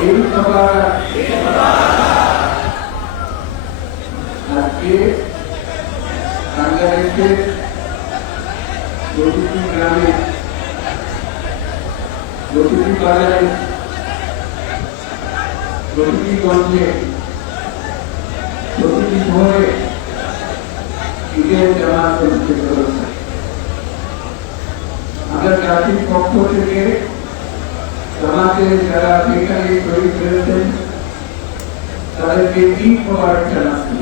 এই সবার আজকে বাংলাদেশের প্রতিটি গ্রামে প্রতিটি বাজারে প্রতিটি গঞ্জে প্রতিটি শহরে ঈদের জামাত অনুষ্ঠিত হচ্ছে আমাদের জাতির পক্ষ থেকে জামাতের যারা বেকারি শহীদ হয়েছেন তাদেরকে ঈদ মোবারক জানাচ্ছি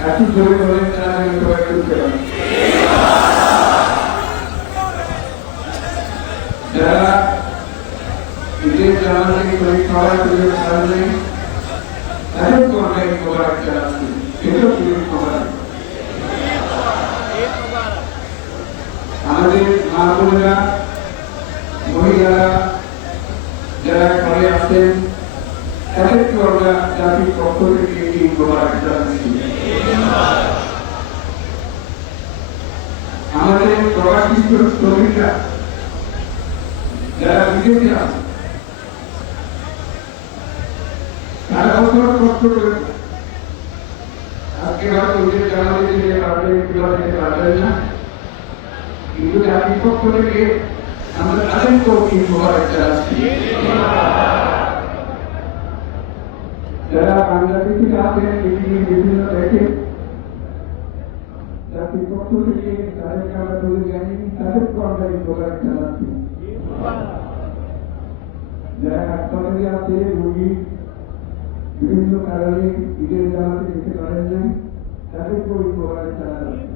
একটু জোরে বলেন তারা আমি সবাই তুলতে পারি যারা ঈদের জামাতে শহীদ হওয়ার সুযোগ পাননি তাদেরকে আমরা ঈদ মোবারক জানাচ্ছি সেটাও ঈদ মোবারক আমাদের মা বোনেরা মহিলারা যারা ঘরে আছেন তাদেরকে আমরা জাতির পক্ষ থেকে এই জানাচ্ছি। আমাদের প্রবাসী শ্রমিকরা যারা বিদেশে আছে, তারা বছর কষ্ট করে আজকে হয়তো ওদের পারবেন কিংবা পারবেন না, কিন্তু জাতির পক্ষ থেকে মোবারক জানাচ্ছি যারা বাংলাদেশি আছেন পৃথিবীর বিভিন্ন দেশে জাতির পক্ষ থেকে তাদেরকে আমরা তুলে জানি তাদেরকেও আমরা এই মোবারক জানাচ্ছি যারা হাসপাতালে আছে রোগী বিভিন্ন কারণে ঈদের জামাতে যেতে পারেন নাই তাদেরকেও এই মোবারক জানাচ্ছি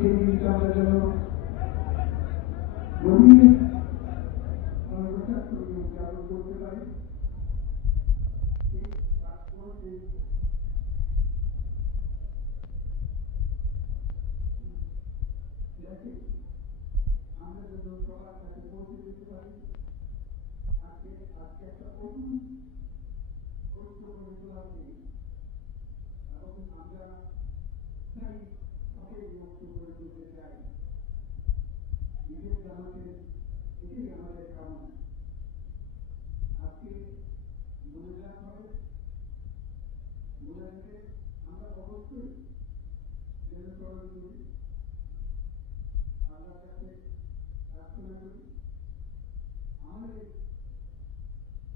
সেই দিনটা আমরা যেন গভীর ভালোবাসার করতে পারি। পৌঁছে দিতে পারি। একটা আমরা দিতে চাই নিজের জামাতে আজকে হবে মনে আমরা অবশ্যই যেন স্মরণ করি কাছে প্রার্থনা করি আমাদের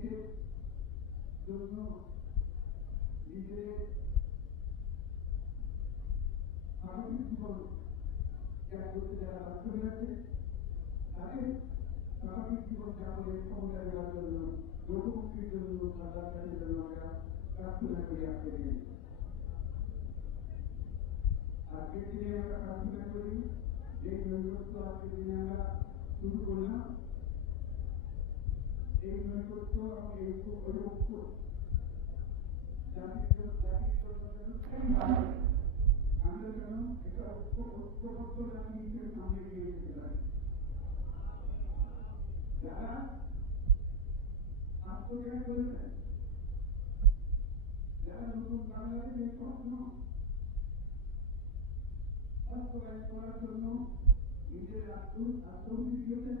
দিয়েছে দেশের জন্য নিজের স্বাভাবিক জীবন ত্যাগ করতে যারা বাধ্য হয়েছে, তাদের স্বাভাবিক জীবন যাপনের ক্ষমতা দেওয়ার জন্য লোকমুক্তির জন্য কাছে জন্য আমরা প্রার্থনা করি আজকে দিন আজকের দিনে আমরা প্রার্থনা করি, যে নৈকট্য আজকের দিনে আমরা শুরু করলাম। এই নৈকট্য এবং এই ঐক্য জাতির জাতির যেন স্থায়ী হয় আমরা যেন এটা ঐক্য ঐক্যবদ্ধ রাজনীতির সামনে এগিয়ে যেতে পারি যারা আত্মত্যাগ করেছেন যারা নতুন বাংলাদেশের স্বপ্ন বাস্তবায়ন করার জন্য নিজের আত্ম আত্মহুতি দিয়েছেন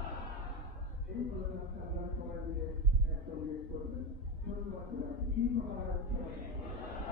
এই প্রোগ্রামটা আপনারা সবাই মিলে একসঙ্গে করবেন ধন্যবাদ সবাই